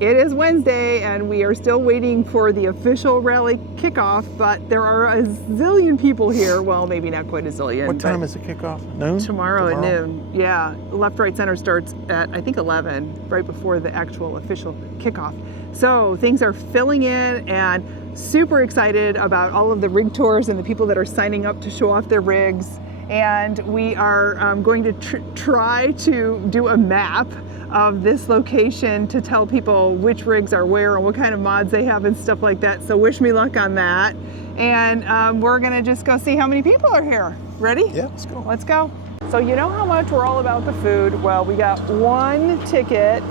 It is Wednesday and we are still waiting for the official rally kickoff, but there are a zillion people here. Well, maybe not quite a zillion. What time is the kickoff? Noon? Tomorrow at noon. Yeah, left, right, center starts at I think 11, right before the actual official kickoff. So things are filling in and super excited about all of the rig tours and the people that are signing up to show off their rigs. And we are going to try to do a map of this location to tell people which rigs are where and what kind of mods they have and stuff like that. So wish me luck on that. And we're gonna just go see how many people are here. Ready? Yeah, let's go. Let's go. So you know how much we're all about the food? Well, we got one ticket,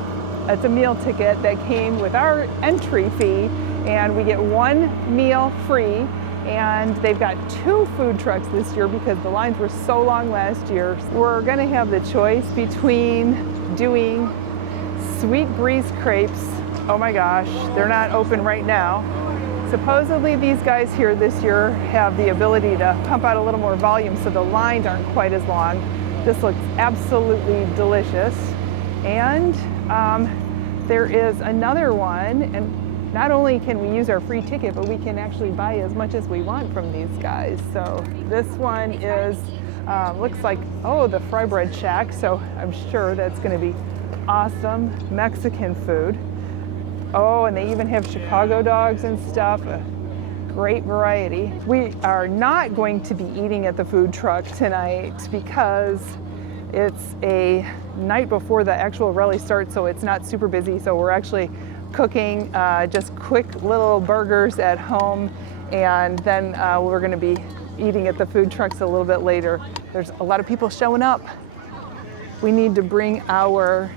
it's a meal ticket that came with our entry fee, and we get one meal free. And they've got 2 food trucks this year because the lines were so long last year. We're gonna have the choice between doing Sweet Breeze crepes. Oh my gosh, they're not open right now. Supposedly these guys here this year have the ability to pump out a little more volume so the lines aren't quite as long. This looks absolutely delicious. And there is another one, and not only can we use our free ticket, but we can actually buy as much as we want from these guys. So this one is, looks like, oh, the Fry Bread Shack. So I'm sure that's gonna be awesome Mexican food. Oh, and they even have Chicago dogs and stuff. A great variety. We are not going to be eating at the food truck tonight because it's a night before the actual rally starts, so it's not super busy. So we're actually cooking just quick little burgers at home, and then we're going to be eating at the food trucks a little bit later. There's a lot of people showing up. We need to bring our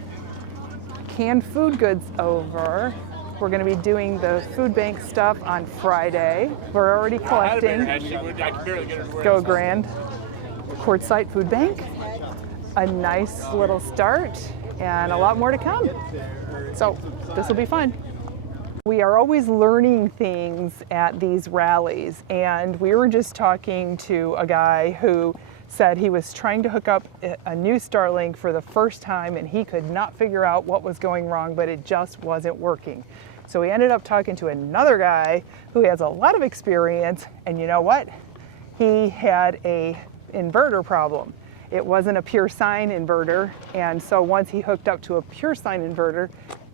canned food goods over. We're going to be doing the food bank stuff on Friday. We're already collecting. Go Grand. Quartzsite Food Bank. A nice little start and a lot more to come. So this will be fun. We are always learning things at these rallies, and we were just talking to a guy who said he was trying to hook up a new Starlink for the first time and he could not figure out what was going wrong, but it just wasn't working. So we ended up talking to another guy who has a lot of experience, and you know what? He had a inverter problem. It wasn't a pure sine inverter, and so once he hooked up to a pure sine inverter,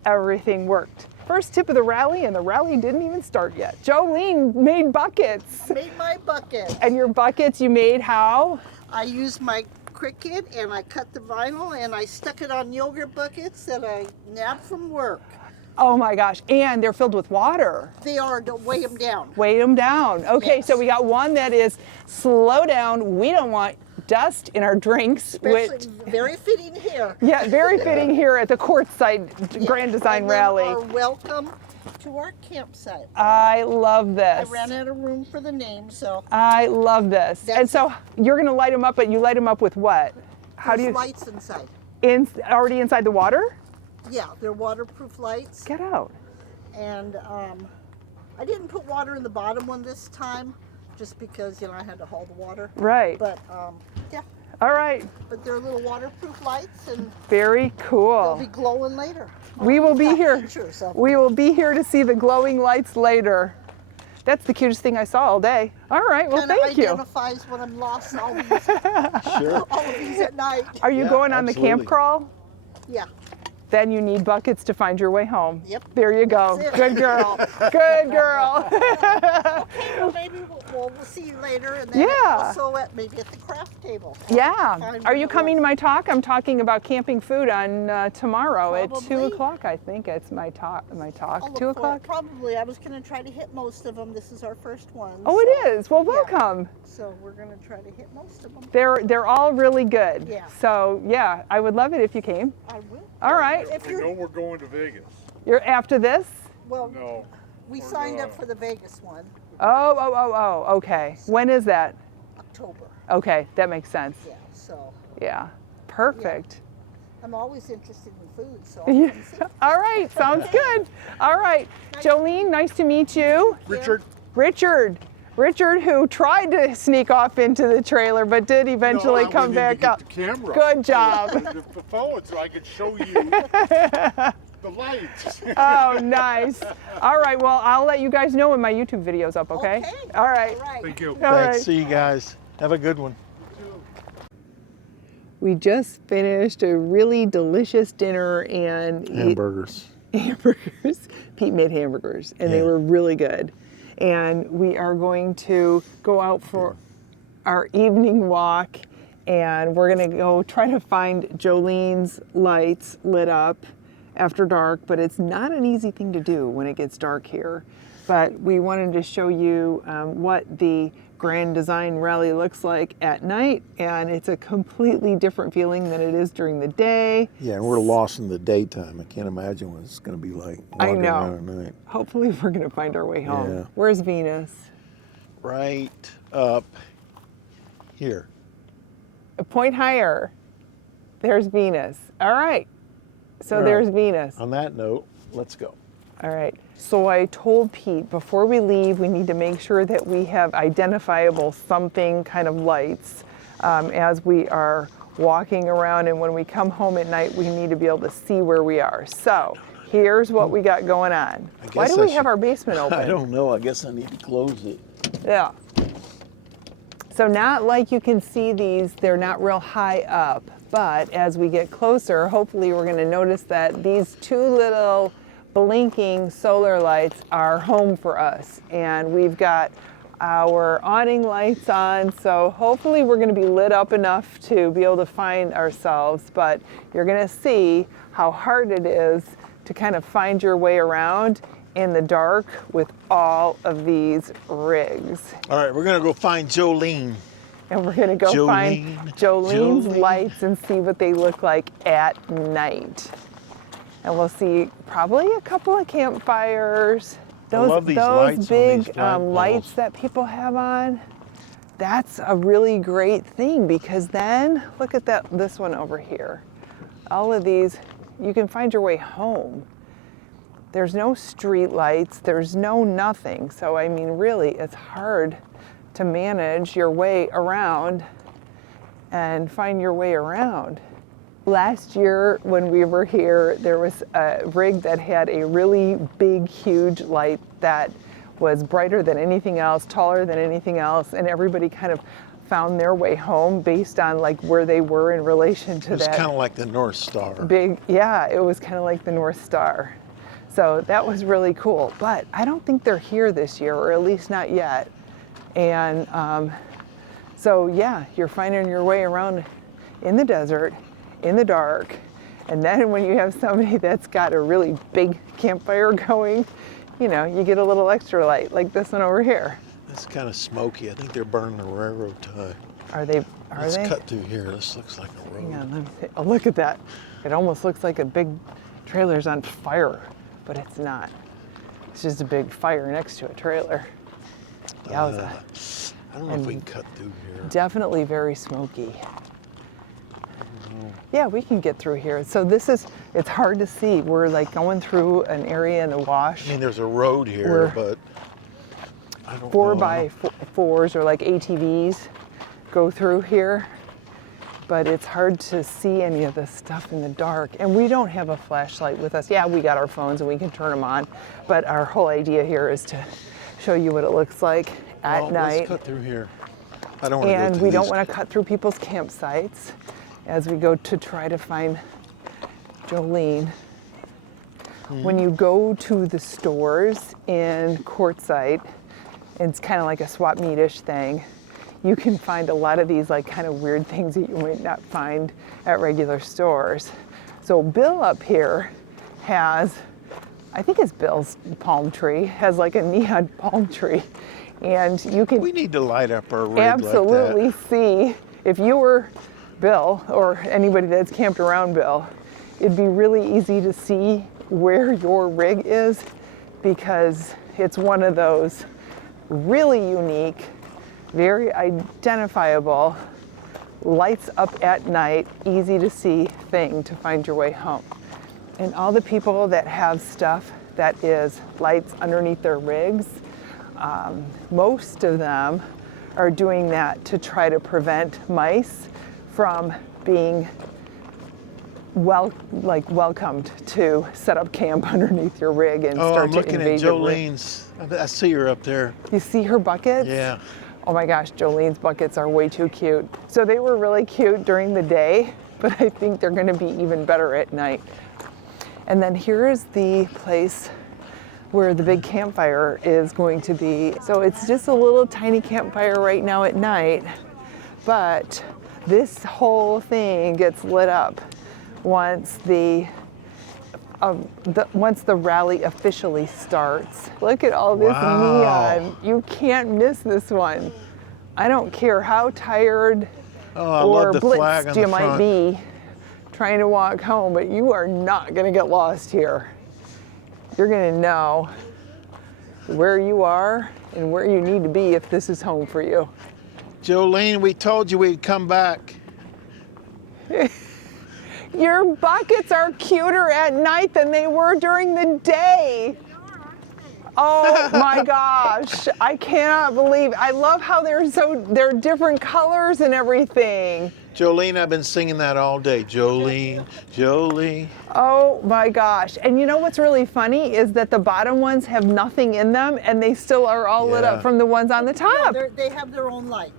everything worked. First tip of the rally, and the rally didn't even start yet. Jolene made buckets. Made my bucket. And your buckets you made how? I used my Cricut and I cut the vinyl and I stuck it on yogurt buckets that I nabbed from work. Oh my gosh, and they're filled with water. They are to weigh them down. Weigh them down. Okay, Yes. so we got one that is slow down. We don't want dust in our drinks. Especially very fitting here. Yeah, very fitting here at the Quartzsite Grand Design And Rally. are welcome to our campsite. I love this. I ran out of room for the name, so I love this. That's And so you're gonna light them up, but you light them up with what? How do there's you, lights inside. already inside the water? Yeah, they're waterproof lights. Get out. And I didn't put water in the bottom one this time, just because, you know, I had to haul the water. Right. But yeah. All right. But they're little waterproof lights, and Very they'll cool. be glowing later. We will be Got here. pictures of them. We will be here to see the glowing lights later. That's the cutest thing I saw all day. All right, well, Kinda thank you. identifies when I'm lost. All these, Sure. all of these at night. Are you Yeah, going on the camp absolutely. crawl? Yeah. Then you need buckets to find your way home. Yep. There you go. That's it. Good girl. Good girl. Okay, well maybe we'll see you later, and then Yeah. also maybe at the craft table. Yeah. Find Are you the coming to my talk? I'm talking about camping food on tomorrow at 2 Probably. o'clock. I think it's my talk. I'll look 2 for it. o'clock. Probably. I was going to try to hit most of them. This is our first one. Oh, so, it is. Well, yeah. welcome. So we're going to try to hit most of them. They're all really good. Yeah. So yeah, I would love it if you came. I will. All right. If I you're, know we're going to Vegas. You're after this? well, No. we signed up for the Vegas one, Oh. Okay. When is that? October. Okay, that makes sense. Yeah. So Yeah. Perfect. I'm always interested in food. So Yeah. come see. All right, sounds good. All right, Jolene, nice to meet you. Richard? Richard, who tried to sneak off into the trailer, but did eventually No, I come wouldn't back even up. get the camera. Good job. The phone so I could show you the the lights. Oh, nice. All right, well, I'll let you guys know when my YouTube video's up, okay? Okay. All right. All right. Thank you. All Thanks. right. See you guys. Have a good one. We just finished a really delicious dinner and Hamburgers. hamburgers. Pete made hamburgers and they Yeah. were really good. And we are going to go out for our evening walk and we're going to go try to find Jolene's lights lit up after dark, but it's not an easy thing to do when it gets dark here. But we wanted to show you what the Grand Design Rally looks like at night, and it's a completely different feeling than it is during the day. Yeah, and we're lost in the daytime. I can't imagine what it's going to be like walking around at night. Hopefully we're going to find our way home. Yeah. Where's Venus? Right up here. A point higher. There's Venus. All right. So All right. there's Venus. On that note, let's go. All right. So I told Pete before we leave, we need to make sure that we have identifiable something kind of lights as we are walking around. And when we come home at night, we need to be able to see where we are. So here's what we got going on. Why do we have our basement open? I don't know. I guess I need to close it. Yeah. So not like you can see these, they're not real high up, but as we get closer, hopefully we're going to notice that these two little blinking solar lights are home for us. And we've got our awning lights on, so hopefully we're going to be lit up enough to be able to find ourselves, but you're going to see how hard it is to kind of find your way around in the dark with all of these rigs. All right, we're going to go find Jolene. And we're going to go find Jolene's lights and see what they look like at night. And we'll see probably a couple of campfires. love these lights on big these flagpoles. lights that people have on. That's a really great thing because then look at this one over here. All of these, you can find your way home. There's no street lights, there's no nothing. So I mean, really, it's hard to manage your way around and find your way around. Last year when we were here, there was a rig that had a really big, huge light that was brighter than anything else, taller than anything else, and everybody kind of found their way home based on like where they were in relation to that. It's kind of like the North Star. Yeah, it was kind of like the North Star. So that was really cool, but I don't think they're here this year, or at least not yet. And so yeah, you're finding your way around in the desert, in the dark, and then when you have somebody that's got a really big campfire going, you know, you get a little extra light, like this one over here. It's kind of smoky. I think they're burning a railroad tie. Are they? Let's cut through here. This looks like a road. Hang on, let me see. Oh, look at that. It almost looks like a big trailer's on fire, but it's not. It's just a big fire next to a trailer. Yowza. I don't know if we can cut through here. Definitely very smoky. Yeah, we can get through here. So it's hard to see. We're like going through an area in a wash. I mean, there's a road here, but I don't know. 4x4s or like ATVs go through here, but it's hard to see any of this stuff in the dark. And we don't have a flashlight with us. Yeah, we got our phones and we can turn them on, but our whole idea here is to show you what it looks like at night. Let's cut through here. I don't want to go And through we don't these. want to cut through people's campsites as we go to try to find Jolene. When you go to the stores in Quartzsite, it's kind of like a swap meet-ish thing. You can find a lot of these like kind of weird things that you might not find at regular stores. So Bill up here has, I think it's Bill's palm tree, has like a neon palm tree. And you can We need to light up our rig absolutely like that. see, if you were Bill or anybody that's camped around Bill, it'd be really easy to see where your rig is because it's one of those really unique, very identifiable, lights up at night, easy to see thing to find your way home. And all the people that have stuff that is lights underneath their rigs, most of them are doing that to try to prevent mice from being welcomed to set up camp underneath your rig and start to invade your rig. I'm looking at Jolene's. I see her up there. You see her buckets? Yeah. Oh my gosh, Jolene's buckets are way too cute. So they were really cute during the day, but I think they're gonna be even better at night. And then here is the place where the big campfire is going to be. So it's just a little tiny campfire right now at night, but this whole thing gets lit up once the rally officially starts. Look at all this neon. You can't miss this one. I don't care how tired or blitzed you might be trying to walk home, but you are not gonna get lost here. You're gonna know where you are and where you need to be if this is home for you. Jolene, we told you we'd come back. Your buckets are cuter at night than they were during the day. Oh my gosh, I cannot believe. I love how they're different colors and everything. Jolene, I've been singing that all day. Jolene, Jolene. Oh my gosh. And you know what's really funny is that the bottom ones have nothing in them and they still are all lit up from the ones on the top. Yeah, they have their own light.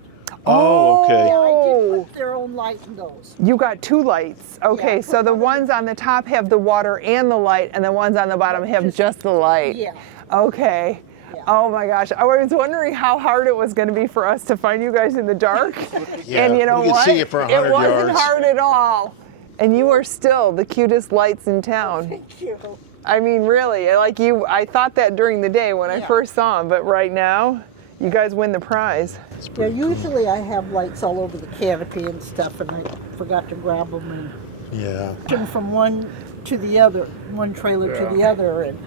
Oh, okay. Yeah, I did put their own light in those. You got two lights. Okay, Yeah, so the ones on the top have the water and the light, and the ones on the bottom have just the light. Yeah. Okay. Yeah. Oh my gosh. I was wondering how hard it was going to be for us to find you guys in the dark. Yeah, and you know we could what? see you for 100 it wasn't yards. hard at all. And you are still the cutest lights in town. Thank you. I mean, really, I thought that during the day when I first saw them, but right now, you guys win the prize. Yeah, usually I have lights all over the canopy and stuff, and I forgot to grab them and turn from one to the other, one trailer to the other. And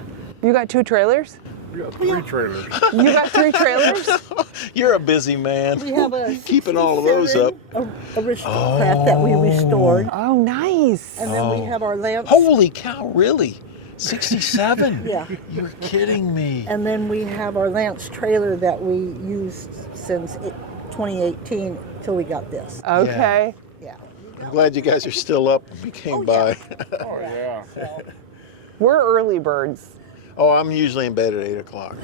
You got two trailers? We got 3 trailers. You got 3 trailers? You're a busy man. we have a Keeping all of those up. aristocrat that we restored, Oh, nice. and then we have our lamps. Holy cow, really? 67? Yeah. You're kidding me. And then we have our Lance trailer that we used since 2018 till we got this. Okay. Yeah. I'm glad you guys are still up. We came by. Oh, yeah. So We're early birds. Oh, I'm usually in bed at 8 o'clock.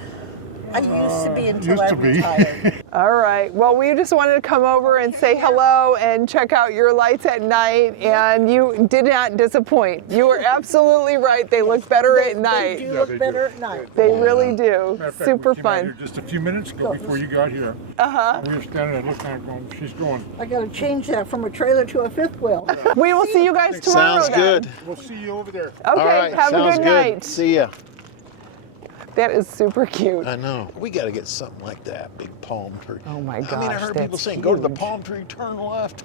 I used to be until used I to be. retired. All right. Well, we just wanted to come over and say hello and check out your lights at night, and you did not disappoint. You were absolutely right. They look better at They night. do Yeah, look they better do. at night. They really do. Matter of fact, Super we came out here fun. just a few minutes ago before you got here. We were standing there looking at it going, she's going. I got to change that from a trailer to a fifth wheel. We will see you guys tomorrow. Sounds then. good. We'll see you over there. Okay. All right, have a sounds good night. See ya. That is super cute. I know. We got to get something like that, big palm tree. Oh my I mean, I gosh, heard people that's saying, go to the huge. palm tree, turn left.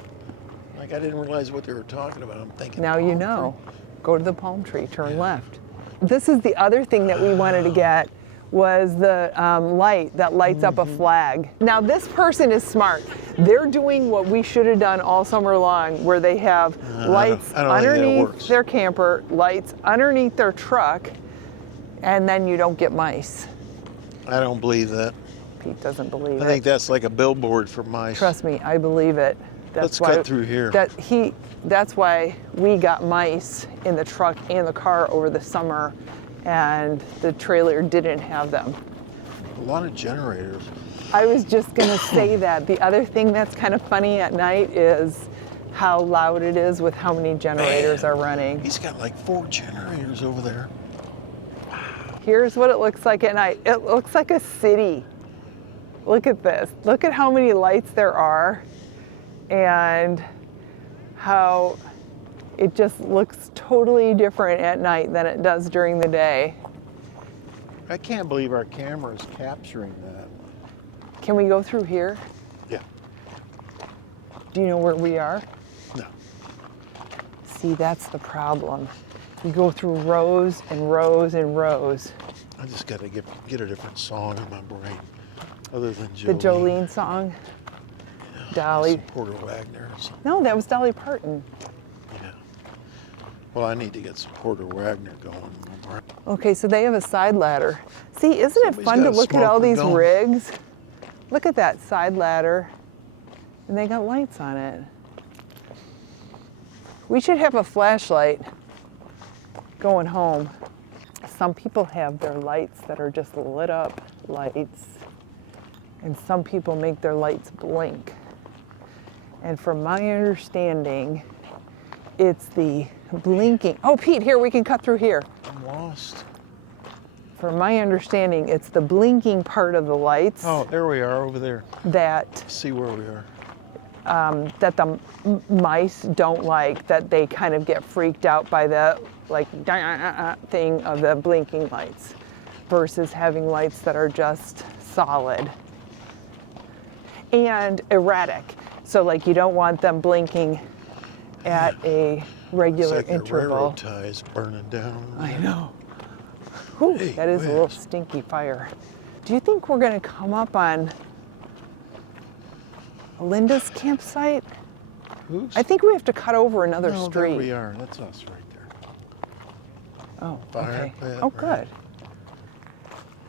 Like, I didn't realize what they were talking about. I'm thinking Now you palm know. Go to the palm tree, turn left. This is the other thing that we wanted to get was the light that lights up a flag. Now this person is smart. They're doing what we should have done all summer long, where they have lights I don't think that underneath works. their camper, lights underneath their truck, and then you don't get mice. I don't believe that. Pete doesn't believe I it. think that's like a billboard for mice. Trust me, I believe it. Let's cut through here. That's why we got mice in the truck and the car over the summer, and the trailer didn't have them. A lot of generators. I was just gonna say that. The other thing that's kind of funny at night is how loud it is with how many generators are running. He's got like 4 generators over there. Here's what it looks like at night. It looks like a city. Look at this. Look at how many lights there are and how it just looks totally different at night than it does during the day. I can't believe our camera is capturing that. Can we go through here? Yeah. Do you know where we are? No. See, that's the problem. You go through rows and rows and rows. I just got to get a different song in my brain, other than Jolene. The Jolene song. Dolly. Some Porter Wagner or something. No, that was Dolly Parton. Yeah. Well, I need to get some Porter Wagner going. Okay, so they have a side ladder. See, isn't it Somebody's fun to got a look at all smoker these going. rigs? Look at that side ladder. And they got lights on it. We should have a flashlight going home. Some people have their lights that are just lit up lights, and some people make their lights blink. And from my understanding, it's the blinking. Oh, Pete, here, we can cut through here. I'm lost. From my understanding, it's the blinking part of the lights. Oh, there we are over there. That See where we are. that the mice don't like, that they kind of get freaked out by the like thing of the blinking lights versus having lights that are just solid and erratic. So like you don't want them blinking at a regular it's like interval. The railroad ties burning down. I know. Whew, Hey, that is a little Wes. stinky fire. Do you think we're going to come up on Linda's campsite? Who's? I think we have to cut over another No, street. there we are. That's us right there. Oh, Fire okay. pit, Oh, right. good.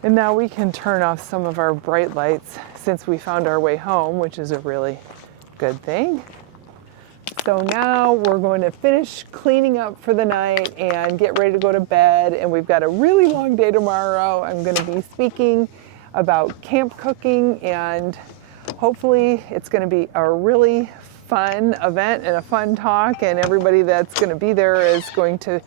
And now we can turn off some of our bright lights since we found our way home, which is a really good thing. So now we're going to finish cleaning up for the night and get ready to go to bed. And we've got a really long day tomorrow. I'm going to be speaking about camp cooking, and hopefully it's going to be a really fun event and a fun talk, and everybody that's going to be there is going to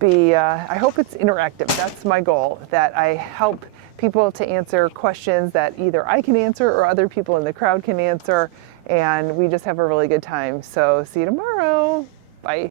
be, I hope it's interactive. That's my goal, that I help people to answer questions that either I can answer or other people in the crowd can answer, and we just have a really good time. So see you tomorrow. Bye.